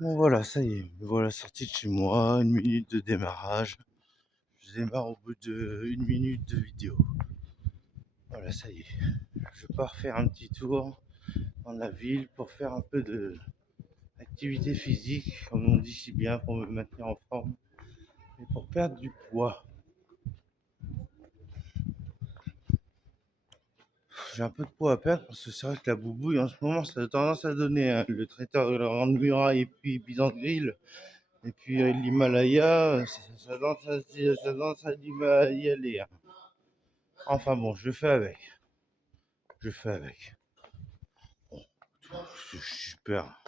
Bon voilà, ça y est, me voilà sorti de chez moi, 1 minute de démarrage. Je démarre au bout de 1 minute de vidéo. Voilà, ça y est. Je pars faire un petit tour dans la ville pour faire un peu de activité physique, comme on dit si bien, pour me maintenir en forme et pour perdre du poids. J'ai un peu de poids à perdre parce que c'est vrai que la boubouille en ce moment ça a tendance à donner, hein. Le traiteur de la Grande Muraille et puis Byzance Grill et puis l'Himalaya, ça danse à y aller, hein. Enfin bon, je fais avec. Je fais avec. J'ai peur.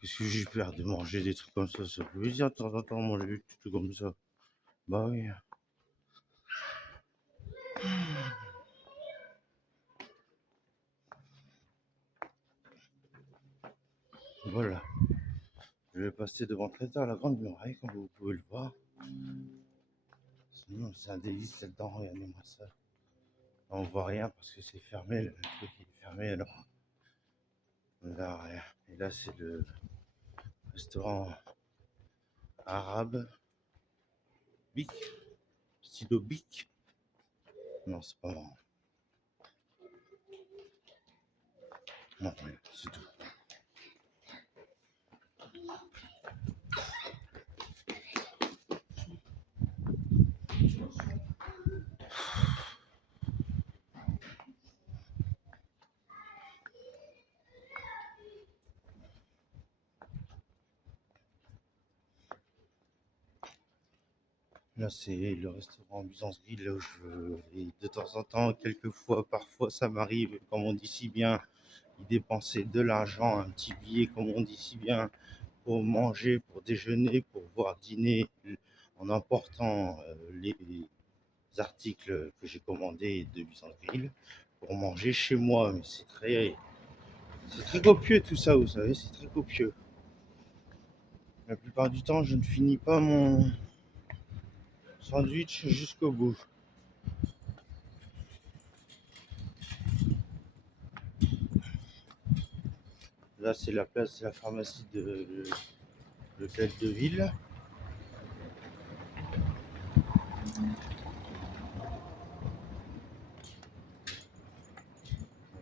Qu'est-ce que j'ai peur de manger des trucs comme ça? Ça fait plaisir de temps en temps manger des trucs comme ça. Bah oui. Voilà. Je vais passer devant le traiteur à la Grande Muraille, comme vous pouvez le voir. Sinon, c'est un délice là-dedans. Regardez-moi ça. On voit rien parce que c'est fermé. Le truc est fermé alors. Là, rien. Et là, c'est le restaurant arabe. Bic. Stylo Bic. Non, c'est pas marrant. Non, rien, c'est tout. Là, c'est le restaurant Byzance Grill, là où je vais de temps en temps, quelquefois, parfois, ça m'arrive, comme on dit si bien, y dépenser de l'argent, un petit billet, comme on dit si bien, pour manger, pour déjeuner, pour voir dîner, en emportant les articles que j'ai commandés de Byzance Grill, pour manger chez moi. Mais c'est très copieux tout ça, vous savez, c'est très copieux. La plupart du temps, je ne finis pas mon sandwich jusqu'au bout. Là, c'est la place de la pharmacie de l'hôtel de ville.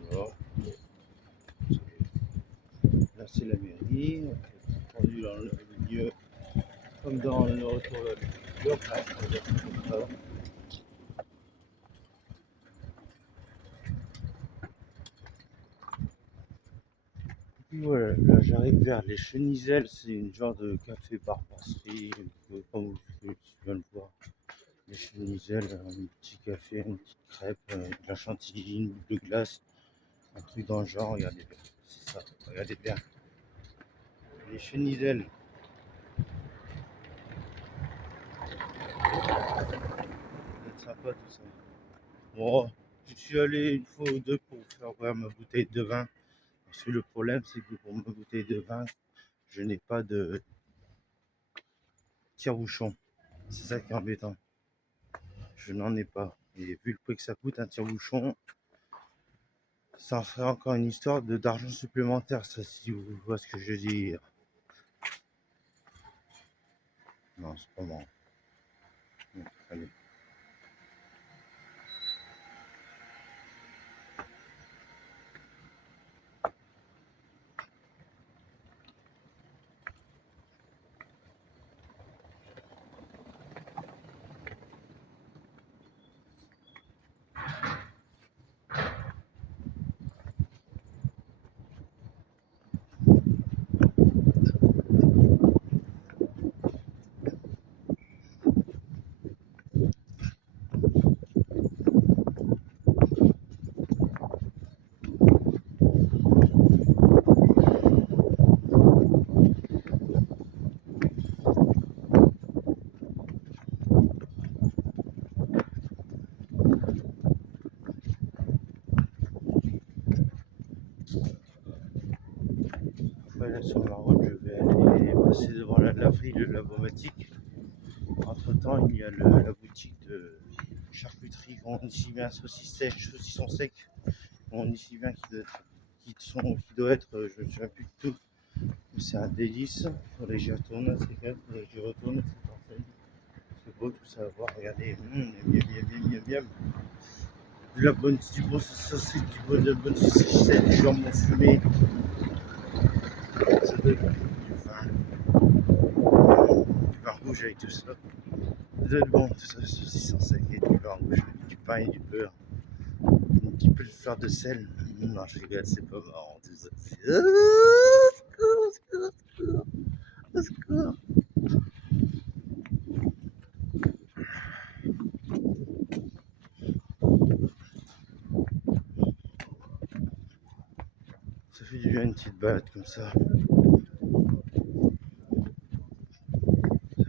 Voilà. Là, c'est la mairie. Rendu dans le milieu, comme dans le retour vers le futur, presque, on va dire comme ça. Et puis voilà, là, j'arrive vers les Cheniselles. C'est une genre de café-bar brasserie, comme tu viens de voir. Les Cheniselles, un petit café, une petite crêpe, de la chantilly, une boule de glace, un truc dans le genre. Regardez bien, c'est ça, regardez bien. Les Cheniselles. Ça va être sympa tout ça. Bon, je suis allé une fois ou deux pour faire voir ma bouteille de vin. Parce que le problème, c'est que pour ma bouteille de vin, je n'ai pas de tire-bouchon. C'est ça qui est embêtant. Je n'en ai pas. Et vu le prix que ça coûte, un tire-bouchon, ça en ferait encore une histoire d'argent supplémentaire, ça, si vous voyez ce que je veux dire. Non, c'est pas marrant. Allez. sur ma route, je vais aller passer devant la laverie, le lavomatique. Entre temps, il y a la boutique de charcuterie, comme on dit si bien, saucisses sèches, saucissons secs, comme on dit si bien, qui doit être, je ne me souviens plus de tout. C'est un délice. Faudrait que j'y retourne, c'est clair, faudrait que j'y retourne, c'est parfait. C'est beau tout ça à voir, regardez, miam. De la bonne, du bon saucisse, de la bonne saucisse, du jambon fumé, ça doit être du vin rouge avec tout ça. Ça doit être bon, tout ça, saucisson sec et du vin rouge, du pain et du beurre. Un petit peu de fleur de sel. Non, je rigole, c'est pas marrant tout ça. Au secours. Ça fait du bien une petite balade comme ça. Ça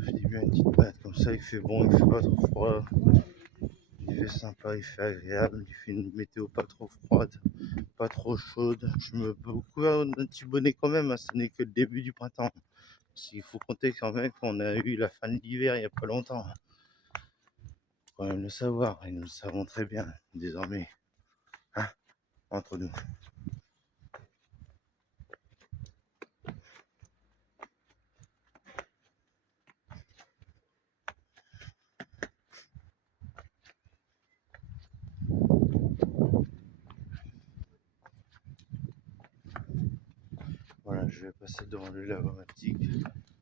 fait du bien une petite balade comme ça. Il fait bon, il fait pas trop froid. Il fait sympa, il fait agréable. Il fait une météo pas trop froide, pas trop chaude. Je me couvrir d'un petit bonnet quand même. Hein. Ce n'est que le début du printemps. Il faut compter quand même qu'on a eu la fin de l'hiver il n'y a pas longtemps. Faut quand même le savoir. Et nous le savons très bien désormais. Hein, entre nous. Voilà, je vais passer devant le lavomatique.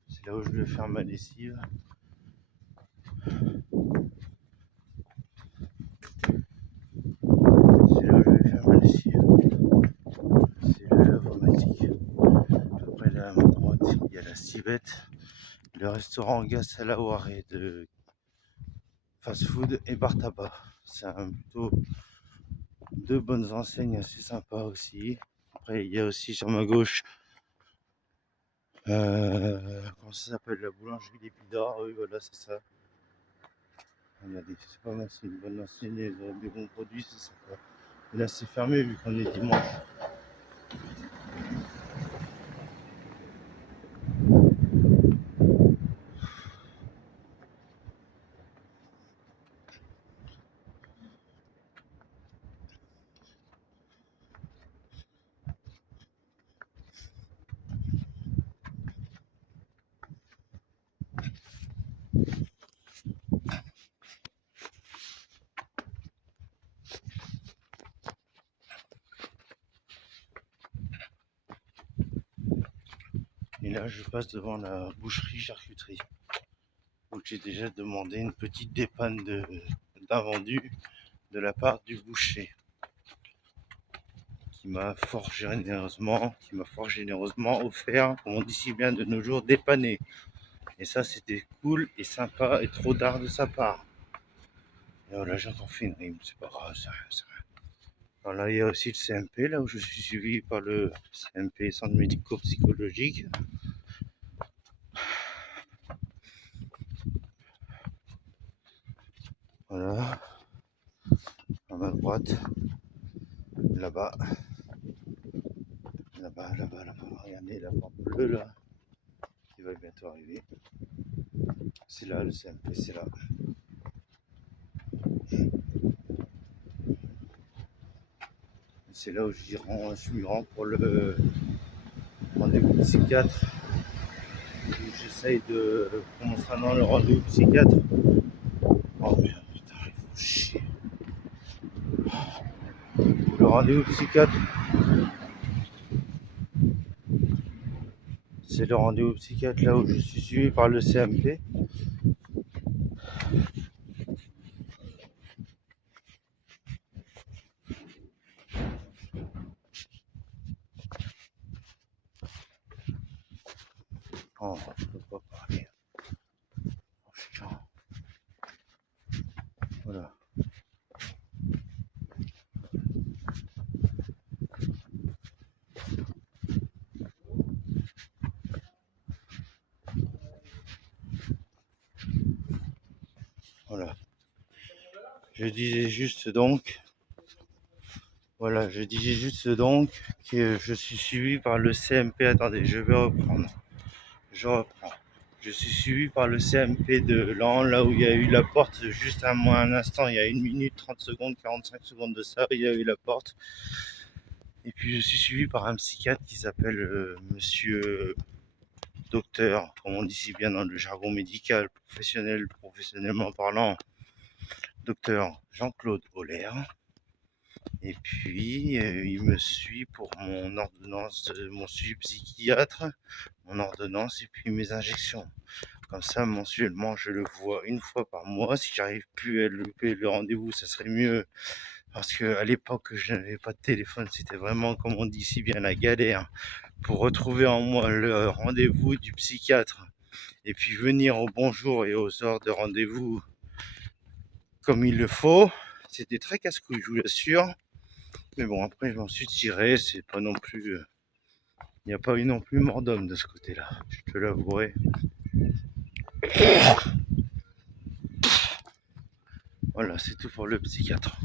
C'est là où je vais faire ma lessive. C'est là où je vais faire ma lessive. C'est le lavomatique. Après là à ma droite, il y a la civette, le restaurant Gassalaware de fast food et bar tabac. C'est plutôt deux bonnes enseignes assez sympas aussi. Après il y a aussi sur ma gauche comment ça s'appelle, la boulangerie des Pidors. Oui voilà c'est ça. Regardez, c'est pas mal, c'est une bonne enseigne, ils ont des bons produits, c'est sympa. Et là c'est fermé vu qu'on est dimanche. Et là je passe devant la boucherie charcuterie. Donc j'ai déjà demandé une petite dépanne d'un vendu de la part du boucher qui m'a fort généreusement offert, comme on dit si bien de nos jours, dépanné. Et ça c'était cool et sympa et trop d'art de sa part. Et voilà, j'ai encore fait une rime, c'est pas grave, c'est rien. Alors là il y a aussi le CMP, là où je suis suivi par le CMP, centre médico-psychologique. Voilà, à ma droite, là-bas, regardez la porte bleue là, qui va bientôt arriver. C'est là le CMP, c'est là. C'est là où je m'y rends pour le rendez-vous psychiatre. J'essaye de. Concernant le rendez-vous psychiatre. Oh merde, putain, il faut chier. Le rendez-vous psychiatre, c'est le rendez-vous psychiatre là où je suis suivi par le CMP. Oh, je peux pas parler. Oh, putain. Voilà. Voilà. Je disais juste donc, Voilà, je disais juste donc que je suis suivi par le CMP. Attendez, je vais reprendre. Je reprends. Je suis suivi par le CMP de Lan, là où il y a eu la porte, juste à moi un instant, il y a 1 minute, 30 secondes, 45 secondes de ça, il y a eu la porte. Et puis je suis suivi par un psychiatre qui s'appelle Monsieur Docteur, comme on dit si bien dans le jargon médical, professionnellement parlant, Docteur Jean-Claude Holler. Et puis il me suit pour mon ordonnance, mon suivi psychiatre, mon ordonnance et puis mes injections. Comme ça, mensuellement, je le vois une fois par mois. Si j'arrive plus à louper le rendez-vous, ça serait mieux. Parce qu'à l'époque, je n'avais pas de téléphone. C'était vraiment, comme on dit si bien, la galère pour retrouver en moi le rendez-vous du psychiatre. Et puis venir au bonjour et aux heures de rendez-vous comme il le faut. C'était très casse-couille, je vous l'assure. Mais bon, après, je m'en suis tiré. C'est pas non plus. Il n'y a pas eu non plus mort d'homme de ce côté-là. Je te l'avouerai. Voilà, c'est tout pour le psychiatre.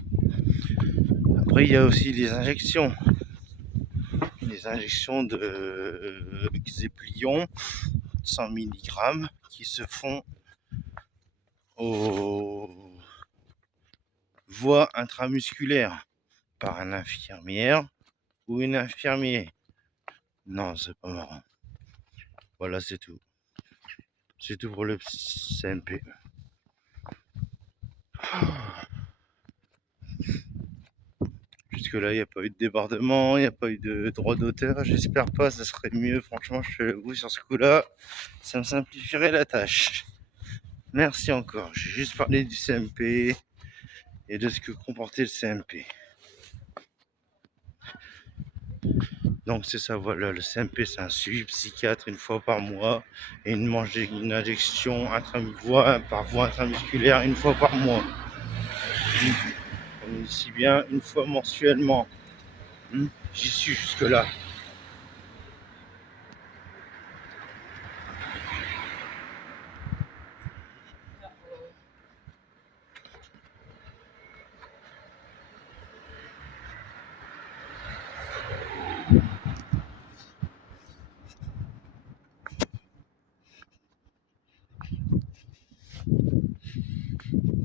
Après, il y a aussi les injections. Les injections de Xéplion, 100 mg, qui se font aux voies intramusculaires par une infirmière ou une infirmier. Non, c'est pas marrant. Voilà, c'est tout. C'est tout pour le CMP. Jusque-là, il n'y a pas eu de débordement, il n'y a pas eu de droit d'auteur. J'espère pas, ça serait mieux. Franchement, je te l'avoue, sur ce coup-là, ça me simplifierait la tâche. Merci encore. J'ai juste parlé du CMP et de ce que comportait le CMP. Donc c'est ça, voilà, le CMP c'est un suivi psychiatre une fois par mois et une injection par voie intramusculaire une fois par mois. On dit si bien une fois mensuellement. J'y suis jusque là.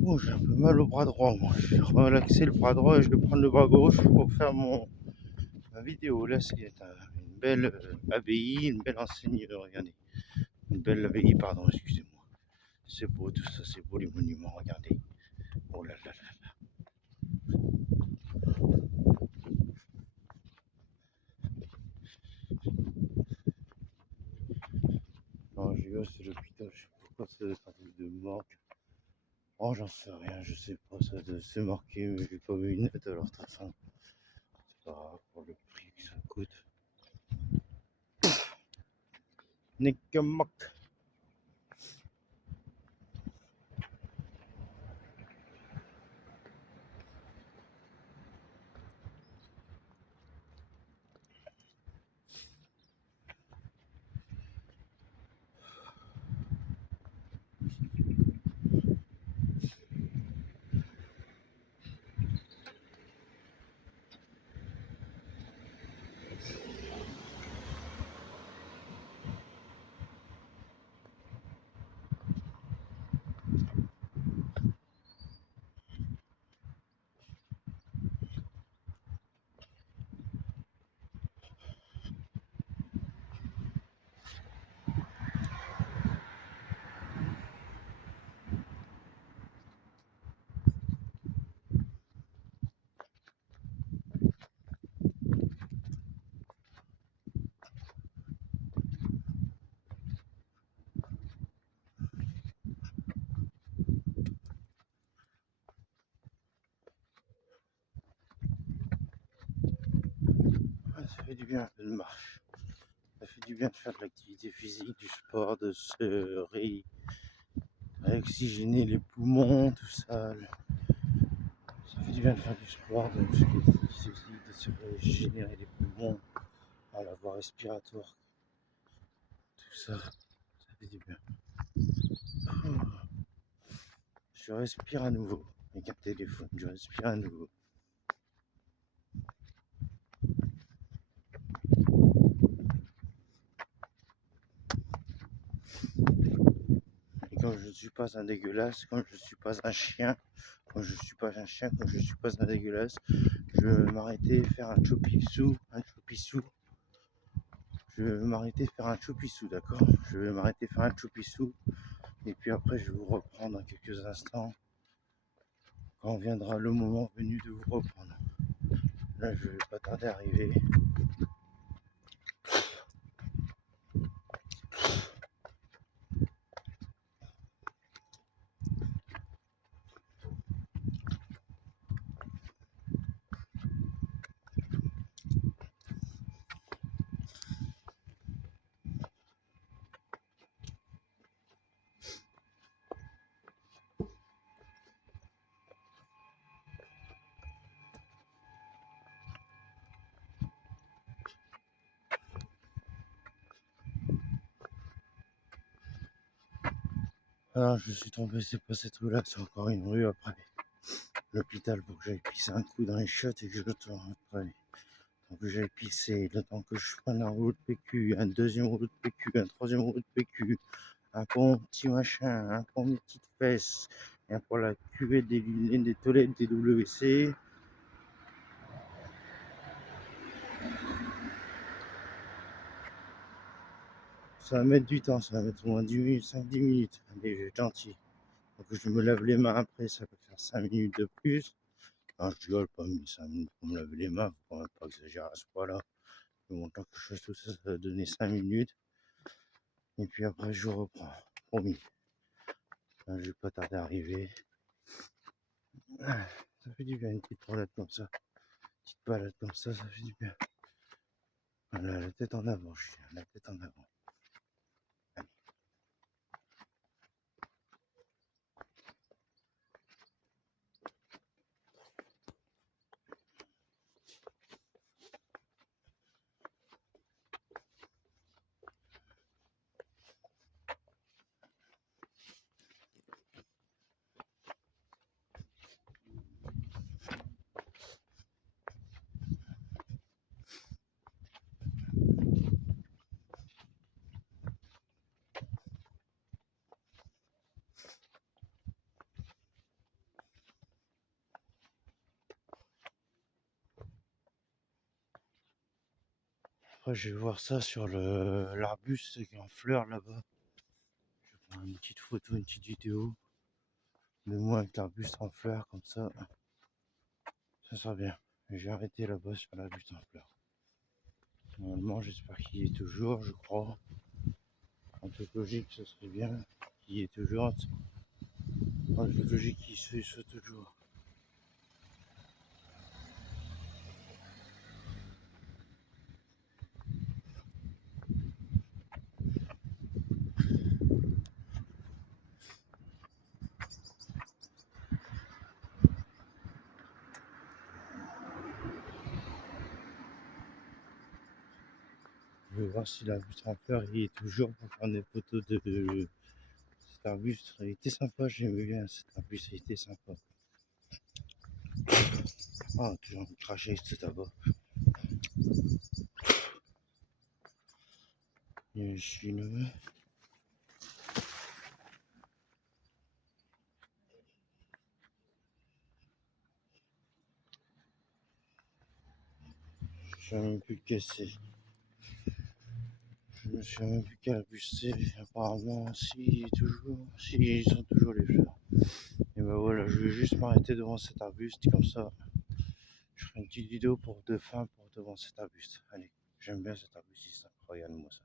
Oh, j'ai un peu mal au bras droit, moi. Je vais relaxer le bras droit et je vais prendre le bras gauche pour faire ma vidéo. Là, c'est une belle abbaye, une belle enseigne. Regardez, une belle abbaye, pardon, excusez-moi. C'est beau tout ça, c'est beau les monuments, regardez. Oh là là là. Non, c'est l'hôpital, je sais pas pourquoi c'est un truc de morgue. Oh, j'en sais rien, je sais pas, ça c'est marqué, mais j'ai pas vu une note, alors de toute façon, c'est pas grave pour le prix que ça coûte. Nick mock. Ah, ça fait du bien un peu de marche. Ça fait du bien de faire de l'activité physique, du sport, de se réoxygéner les poumons, tout ça. Ça fait du bien de faire du sport, de faire des activités physiques, de se régénérer les poumons, à la voie respiratoire, tout ça. Ça fait du bien. Je respire à nouveau avec un téléphone, je respire à nouveau. pas un dégueulasse, comme je suis pas un chien, comme je suis pas un chien, comme je suis pas un dégueulasse. Je vais m'arrêter faire un chopissou, Je vais m'arrêter faire un chopissou, d'accord? Je vais m'arrêter faire un chopissou. Et puis après, je vais vous reprendre dans quelques instants, quand viendra le moment venu de vous reprendre. Là, je vais pas tarder à arriver. Alors, je suis trompé, c'est pas cette rue-là, c'est encore une rue après l'hôpital pour que j'aille pisser un coup dans les chiottes et que je retourne après. Donc que j'aille pisser, le temps que je prenne un rouleau de PQ, un deuxième rouleau de PQ, un troisième rouleau de PQ, un pour mon petit machin, un pour mes petites fesses, et un pour la cuvette des toilettes des WC. Ça va mettre du temps, ça va mettre au moins 10 minutes, 5-10 minutes. Allez, je vais être gentil. Donc je me lave les mains après, ça va faire 5 minutes de plus. Non, je rigole pas, mais 5 minutes pour me laver les mains, faut quand même pas exagérer à ce point-là. Le montant que je fasse tout ça, ça va donner 5 minutes. Et puis après, je reprends. Promis. Là, je vais pas tarder à arriver. Ça fait du bien, une petite balade comme ça. Une petite balade comme ça fait du bien. Voilà, la tête en avant, chien, la tête en avant. Après, je vais voir ça sur l'arbuste qui est en fleurs là-bas. Je vais prendre une petite photo, une petite vidéo de moi avec l'arbuste en fleurs, comme ça sera bien. Et j'ai arrêté là-bas sur l'arbuste en fleurs. Normalement, j'espère qu'il y est toujours, je crois. En toute logique, ce serait bien qu'il y ait toujours. En toute logique, qu'il soit toujours. Je vais voir si l'arbuste en fleurs il est toujours pour faire des photos de cet arbuste. Il était sympa, j'aimais bien cet arbuste, il était sympa. Ah, toujours me cracher ce tabac. Je suis le... Je sais même plus lequel c'est. Je me souviens même plus quel arbuste c'est. Apparemment, si, toujours. Si, ils sont toujours les fleurs. Et ben voilà, je vais juste m'arrêter devant cet arbuste, comme ça. Je ferai une petite vidéo pour de fin pour devant cet arbuste. Allez, j'aime bien cet arbuste, c'est incroyable moi ça.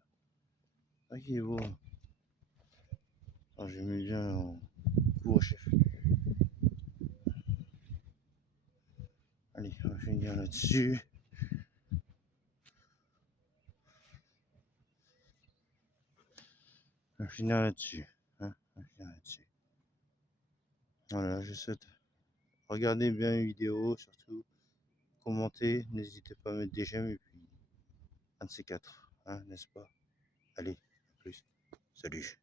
Ah, il est beau. Ah, j'aime bien en cours chef. Allez, on va finir là-dessus. On va finir là-dessus. Hein, on va finir là-dessus. Voilà, je souhaite. Regardez bien les vidéos, surtout. Commentez, n'hésitez pas à mettre des j'aime et puis un de ces quatre, hein, n'est-ce pas? Allez, à plus. Salut.